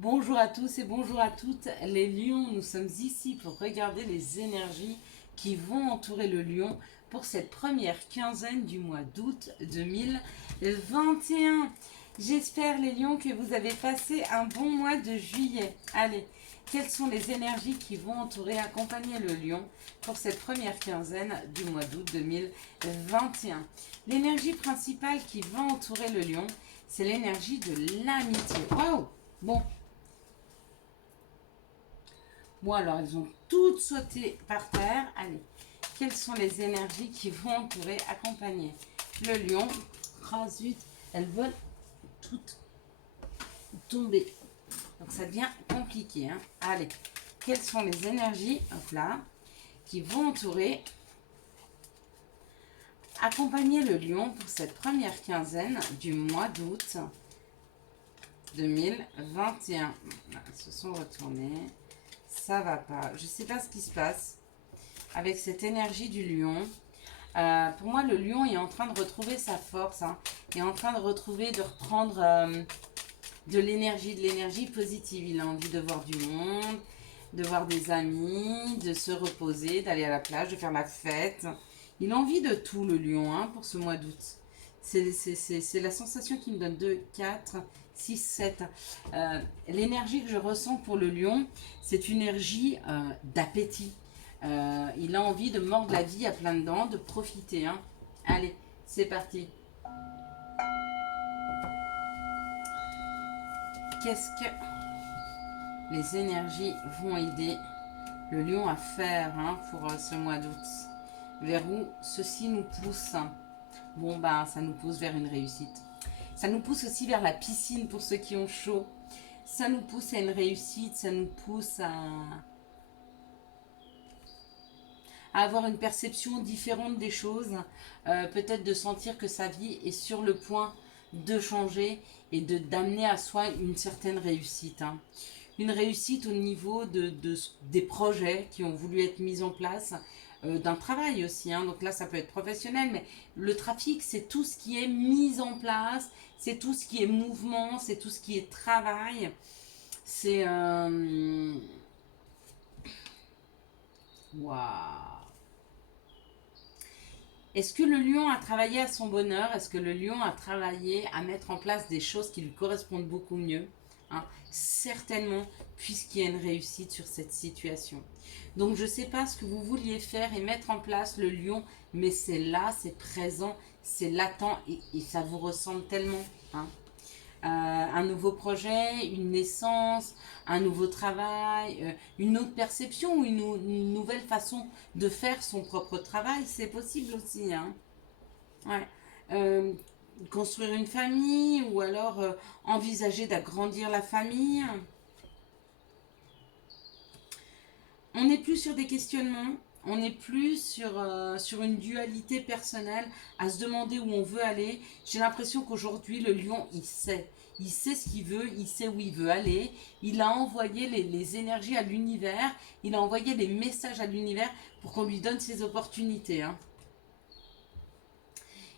Bonjour à tous et bonjour à toutes les lions. Nous sommes ici pour regarder les énergies qui vont entourer le lion pour cette première quinzaine du mois d'août 2021. J'espère les lions que vous avez passé un bon mois de juillet. Allez, quelles sont les énergies qui vont entourer et accompagner le lion pour cette première quinzaine du mois d'août 2021? L'énergie principale qui va entourer le lion, c'est l'énergie de l'amitié. Waouh! Bon, alors, elles ont toutes sauté par terre. Allez, quelles sont les énergies qui vont entourer, accompagner le lion? Ah zut, elles veulent toutes tomber. Donc, ça devient compliqué. Hein. Allez, quelles sont les énergies, hop là, qui vont entourer, accompagner le lion pour cette première quinzaine du mois d'août 2021? Elles se sont retournées. Ça va pas. Je sais pas ce qui se passe avec cette énergie du lion. Pour moi, le lion est en train de retrouver sa force, hein, est en train de retrouver, de reprendre de l'énergie positive. Il a envie de voir du monde, de voir des amis, de se reposer, d'aller à la plage, de faire la fête. Il a envie de tout, le lion, hein, pour ce mois d'août. C'est la sensation qui me donne 2, 4, 6, 7. L'énergie que je ressens pour le lion, c'est une énergie d'appétit. Il a envie de mordre la vie à plein dents, de profiter. Hein. Allez, c'est parti. Qu'est-ce que les énergies vont aider le lion à faire pour ce mois d'août? Vers où ceci nous pousse? Bon, ça nous pousse vers une réussite. Ça nous pousse aussi vers la piscine pour ceux qui ont chaud. Ça nous pousse à une réussite, ça nous pousse à avoir une perception différente des choses, peut-être de sentir que sa vie est sur le point de changer et d'amener à soi une certaine réussite. Hein. Une réussite au niveau des projets qui ont voulu être mis en place, d'un travail aussi. Hein. Donc là, ça peut être professionnel, mais le trafic, c'est tout ce qui est mis en place, c'est tout ce qui est mouvement, c'est tout ce qui est travail. C'est... Waouh! Est-ce que le lion a travaillé à son bonheur? Est-ce que le lion a travaillé à mettre en place des choses qui lui correspondent beaucoup mieux? Hein, certainement, puisqu'il y a une réussite sur cette situation. Donc je ne sais pas ce que vous vouliez faire et mettre en place le lion, mais c'est là, c'est présent, c'est latent et ça vous ressemble tellement. Hein. Un nouveau projet, une naissance, un nouveau travail, une autre perception ou une nouvelle façon de faire son propre travail, c'est possible aussi. Hein. Ouais. Euh, Construire une famille ou alors envisager d'agrandir la famille. On n'est plus sur des questionnements, on n'est plus sur une dualité personnelle à se demander où on veut aller. J'ai l'impression qu'aujourd'hui, le lion, il sait. Il sait ce qu'il veut, il sait où il veut aller. Il a envoyé les énergies à l'univers, il a envoyé des messages à l'univers pour qu'on lui donne ses opportunités. Hein.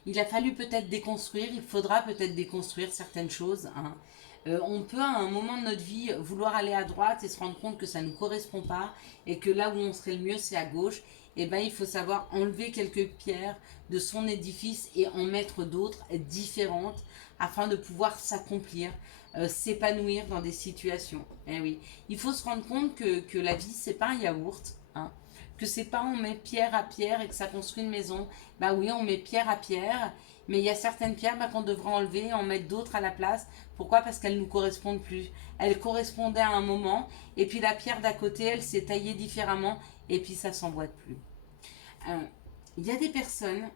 Il a fallu peut-être déconstruire, il faudra peut-être déconstruire certaines choses. Hein. On peut à un moment de notre vie vouloir aller à droite et se rendre compte que ça ne nous correspond pas et que là où on serait le mieux c'est à gauche. Et ben il faut savoir enlever quelques pierres de son édifice et en mettre d'autres différentes afin de pouvoir s'accomplir, s'épanouir dans des situations. Eh oui, il faut se rendre compte que la vie c'est pas un yaourt. Hein, que c'est pas on met pierre à pierre et que ça construit une maison. Bah oui, on met pierre à pierre, mais il y a certaines pierres qu'on devrait enlever et en mettre d'autres à la place. Pourquoi? Parce qu'elles ne nous correspondent plus. Elles correspondaient à un moment, et puis la pierre d'à côté, elle s'est taillée différemment, et puis ça s'emboîte plus. Euh, Il y a des personnes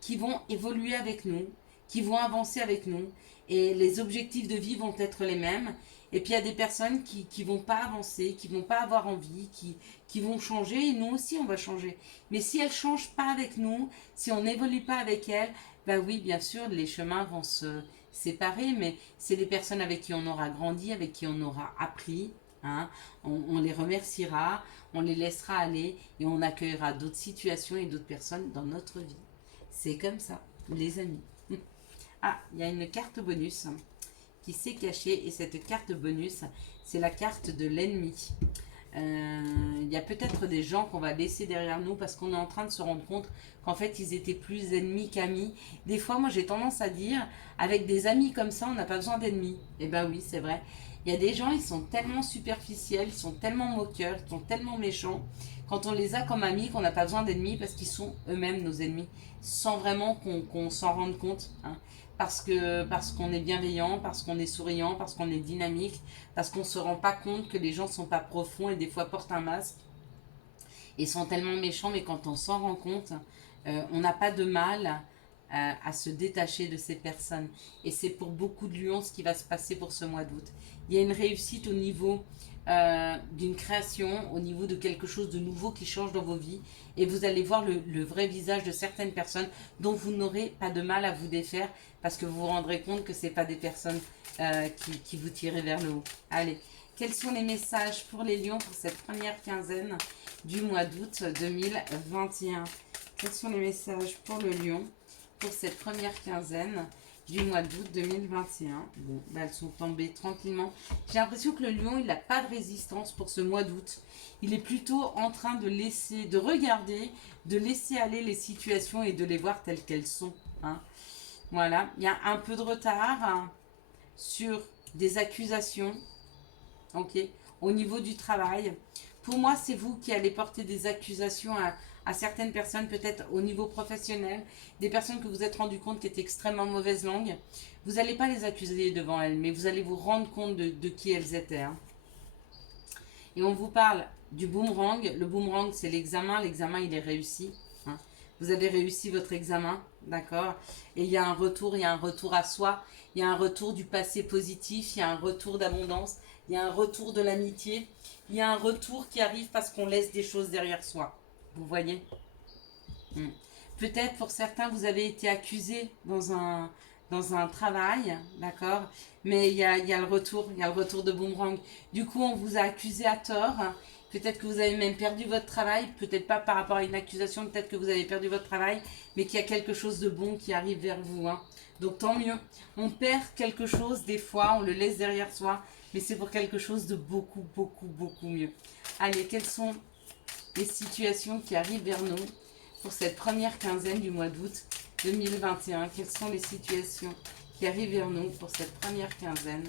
qui vont évoluer avec nous, qui vont avancer avec nous, et les objectifs de vie vont être les mêmes. Et puis il y a des personnes qui vont pas avancer, qui vont pas avoir envie, qui vont changer, et nous aussi on va changer. Mais si elles changent pas avec nous, si on n'évolue pas avec elles, bah oui, bien sûr, les chemins vont se séparer, mais c'est les personnes avec qui on aura grandi, avec qui on aura appris. Hein. On les remerciera, on les laissera aller et on accueillera d'autres situations et d'autres personnes dans notre vie. C'est comme ça, les amis. Ah, il y a une carte bonus qui s'est caché. Et cette carte bonus, c'est la carte de l'ennemi. Il y a peut-être des gens qu'on va laisser derrière nous parce qu'on est en train de se rendre compte qu'en fait ils étaient plus ennemis qu'amis. Des fois, moi j'ai tendance à dire, avec des amis comme ça, on n'a pas besoin d'ennemis. Et ben oui, c'est vrai. Il y a des gens, ils sont tellement superficiels, ils sont tellement moqueurs, ils sont tellement méchants, quand on les a comme amis, qu'on n'a pas besoin d'ennemis parce qu'ils sont eux-mêmes nos ennemis, sans vraiment qu'on s'en rende compte. Hein. Parce qu'on est bienveillant, parce qu'on est souriant, parce qu'on est dynamique, parce qu'on ne se rend pas compte que les gens ne sont pas profonds et des fois portent un masque et sont tellement méchants, mais quand on s'en rend compte, on n'a pas de mal à se détacher de ces personnes. Et c'est pour beaucoup de lions ce qui va se passer pour ce mois d'août. Il y a une réussite au niveau d'une création, au niveau de quelque chose de nouveau qui change dans vos vies. Et vous allez voir le vrai visage de certaines personnes dont vous n'aurez pas de mal à vous défaire parce que vous vous rendrez compte que ce n'est pas des personnes qui vous tirent vers le haut. Allez, quels sont les messages pour les lions pour cette première quinzaine du mois d'août 2021? Quels sont les messages pour le lion pour cette première quinzaine du mois d'août 2021? Bon, bah elles sont tombées tranquillement. J'ai l'impression que le lion, il n'a pas de résistance pour ce mois d'août. Il est plutôt en train de laisser, de regarder, de laisser aller les situations et de les voir telles qu'elles sont. Hein. Voilà, il y a un peu de retard sur des accusations, ok, au niveau du travail. Pour moi, c'est vous qui allez porter des accusations à certaines personnes, peut-être au niveau professionnel, des personnes que vous êtes rendu compte qui étaient extrêmement mauvaise langue. Vous n'allez pas les accuser devant elles, mais vous allez vous rendre compte de qui elles étaient. Hein. Et on vous parle du boomerang. Le boomerang, c'est l'examen. L'examen, il est réussi. Hein. Vous avez réussi votre examen, d'accord? Et il y a un retour à soi. Il y a un retour du passé positif. Il y a un retour d'abondance. Il y a un retour de l'amitié. Il y a un retour qui arrive parce qu'on laisse des choses derrière soi. Vous voyez? Peut-être pour certains, vous avez été accusé dans un travail, d'accord? Mais il y a le retour, il y a le retour de boomerang. Du coup, on vous a accusé à tort. Peut-être que vous avez même perdu votre travail. Peut-être pas par rapport à une accusation, peut-être que vous avez perdu votre travail, mais qu'il y a quelque chose de bon qui arrive vers vous. Hein. Donc tant mieux. On perd quelque chose des fois, on le laisse derrière soi, mais c'est pour quelque chose de beaucoup, beaucoup, beaucoup mieux. Allez, quelles sont les situations qui arrivent vers nous pour cette première quinzaine du mois d'août 2021? Quelles sont les situations qui arrivent vers nous pour cette première quinzaine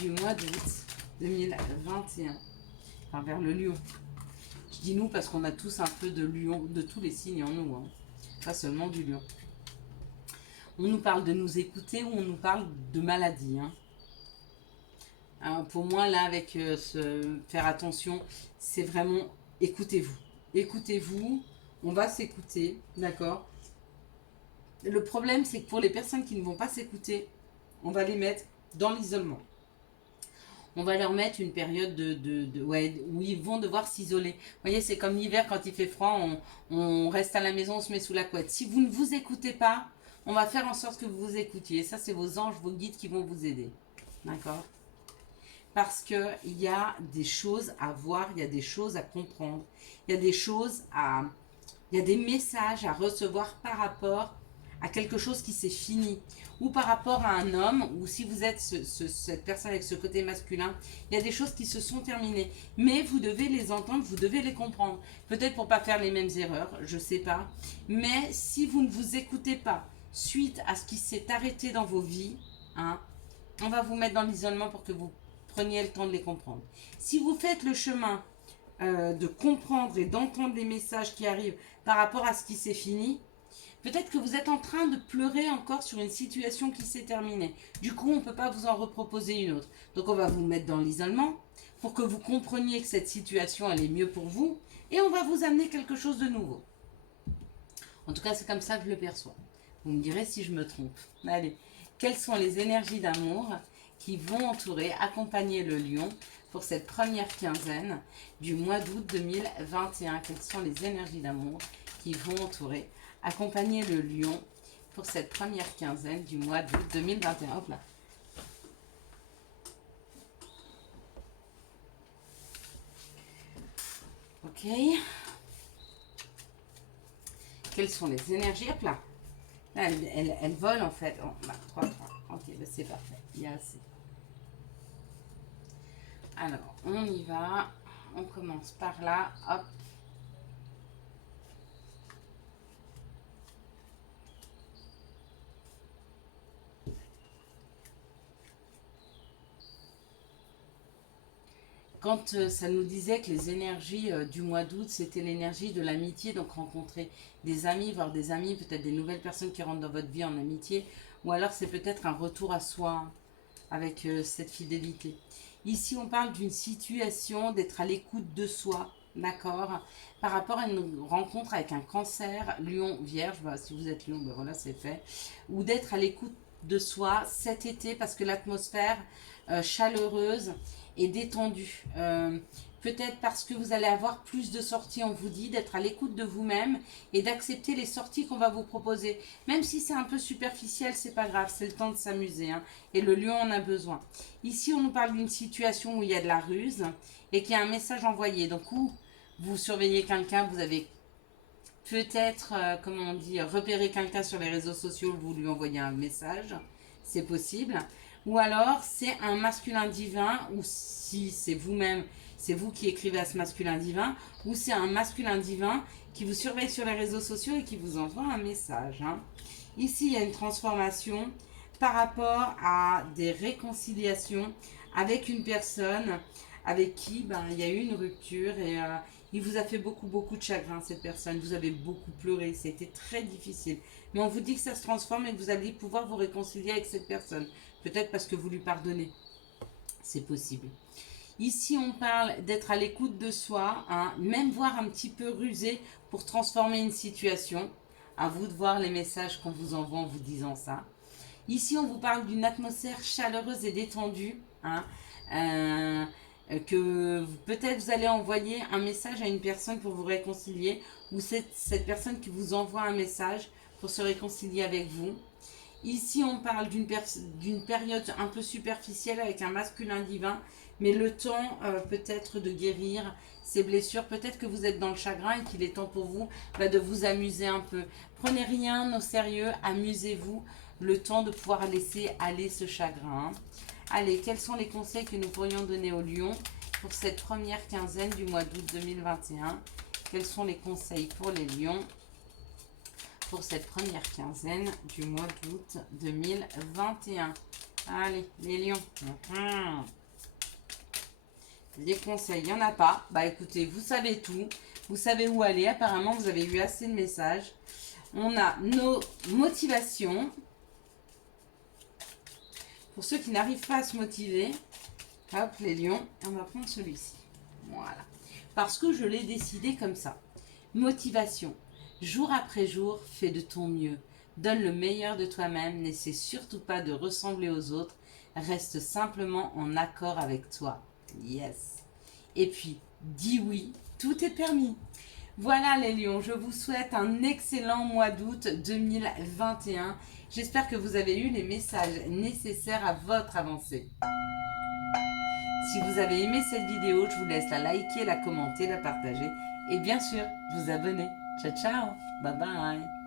du mois d'août 2021? Enfin, vers le lion. Je dis nous parce qu'on a tous un peu de lion, de tous les signes en nous, hein. Pas seulement du lion. On nous parle de nous écouter ou on nous parle de maladie. Hein. Alors, pour moi, là, avec faire attention, c'est vraiment écoutez-vous. Écoutez-vous, on va s'écouter, d'accord? Le problème, c'est que pour les personnes qui ne vont pas s'écouter, on va les mettre dans l'isolement. On va leur mettre une période où ils vont devoir s'isoler. Vous voyez, c'est comme l'hiver quand il fait froid, on reste à la maison, on se met sous la couette. Si vous ne vous écoutez pas, on va faire en sorte que vous vous écoutiez. Et ça, c'est vos anges, vos guides qui vont vous aider. D'accord? Parce qu'il y a des choses à voir, il y a des choses à comprendre, il y a des choses il y a des messages à recevoir par rapport à quelque chose qui s'est fini, ou par rapport à un homme, ou si vous êtes cette personne avec ce côté masculin, il y a des choses qui se sont terminées, mais vous devez les entendre, vous devez les comprendre, peut-être pour ne pas faire les mêmes erreurs, je ne sais pas, mais si vous ne vous écoutez pas, suite à ce qui s'est arrêté dans vos vies, hein, on va vous mettre dans l'isolement pour que vous preniez le temps de les comprendre. Si vous faites le chemin de comprendre et d'entendre les messages qui arrivent par rapport à ce qui s'est fini, peut-être que vous êtes en train de pleurer encore sur une situation qui s'est terminée. Du coup, on ne peut pas vous en reproposer une autre. Donc, on va vous mettre dans l'isolement pour que vous compreniez que cette situation, elle est mieux pour vous. Et on va vous amener quelque chose de nouveau. En tout cas, c'est comme ça que je le perçois. Vous me direz si je me trompe. Allez, quelles sont les énergies d'amour qui vont entourer, accompagner le lion pour cette première quinzaine du mois d'août 2021? Quelles sont les énergies d'amour qui vont entourer, accompagner le lion pour cette première quinzaine du mois d'août 2021? Hop là. Ok. Quelles sont les énergies? Hop là. Là, elle vole en fait. Oh, bah, 3, 3. Ok, bah, c'est parfait. Il y a assez. Alors, on y va. On commence par là. Hop. Quand ça nous disait que les énergies du mois d'août, c'était l'énergie de l'amitié, donc rencontrer des amis, voir des amis, peut-être des nouvelles personnes qui rentrent dans votre vie en amitié, ou alors c'est peut-être un retour à soi avec cette fidélité. Ici, on parle d'une situation, d'être à l'écoute de soi, d'accord, par rapport à une rencontre avec un cancer, lion, vierge, bah, si vous êtes lion, bah voilà, c'est fait, ou d'être à l'écoute de soi cet été parce que l'atmosphère chaleureuse et détendue. Peut-être parce que vous allez avoir plus de sorties, on vous dit, d'être à l'écoute de vous-même et d'accepter les sorties qu'on va vous proposer. Même si c'est un peu superficiel, c'est pas grave, c'est le temps de s'amuser. Hein. Et le lion en a besoin. Ici, on nous parle d'une situation où il y a de la ruse et qu'il y a un message envoyé. Donc, où vous surveillez quelqu'un, vous avez peut-être, comment on dit, repérer quelqu'un sur les réseaux sociaux, vous lui envoyez un message, c'est possible. Ou alors, c'est un masculin divin, ou si c'est vous-même, c'est vous qui écrivez à ce masculin divin, ou c'est un masculin divin qui vous surveille sur les réseaux sociaux et qui vous envoie un message. Hein. Ici, il y a une transformation par rapport à des réconciliations avec une personne avec qui il y a eu une rupture et il vous a fait beaucoup de chagrin, cette personne. Vous avez beaucoup pleuré, c'était très difficile. Mais on vous dit que ça se transforme et que vous allez pouvoir vous réconcilier avec cette personne. Peut-être parce que vous lui pardonnez. C'est possible. Ici, on parle d'être à l'écoute de soi, hein, même voire un petit peu rusé pour transformer une situation. À vous de voir les messages qu'on vous envoie en vous disant ça. Ici, on vous parle d'une atmosphère chaleureuse et détendue. Hein, que peut-être vous allez envoyer un message à une personne pour vous réconcilier ou cette personne qui vous envoie un message pour se réconcilier avec vous. Ici, on parle d'une période un peu superficielle avec un masculin divin, mais le temps peut-être de guérir ces blessures. Peut-être que vous êtes dans le chagrin et qu'il est temps pour vous de vous amuser un peu. Prenez rien au sérieux, amusez-vous, le temps de pouvoir laisser aller ce chagrin. Allez, quels sont les conseils que nous pourrions donner aux lions pour cette première quinzaine du mois d'août 2021? Quels sont les conseils pour les lions pour cette première quinzaine du mois d'août 2021? Allez, les lions. Les conseils, il n'y en a pas. Bah écoutez, vous savez tout. Vous savez où aller. Apparemment, vous avez eu assez de messages. On a nos motivations. Pour ceux qui n'arrivent pas à se motiver, hop, les lions, on va prendre celui-ci. Voilà. Parce que je l'ai décidé comme ça. Motivation. Jour après jour, fais de ton mieux. Donne le meilleur de toi-même. N'essaie surtout pas de ressembler aux autres. Reste simplement en accord avec toi. Yes. Et puis, dis oui, tout est permis. Voilà les lions, je vous souhaite un excellent mois d'août 2021. J'espère que vous avez eu les messages nécessaires à votre avancée. Si vous avez aimé cette vidéo, je vous laisse la liker, la commenter, la partager et bien sûr vous abonner. Ciao ciao, bye bye.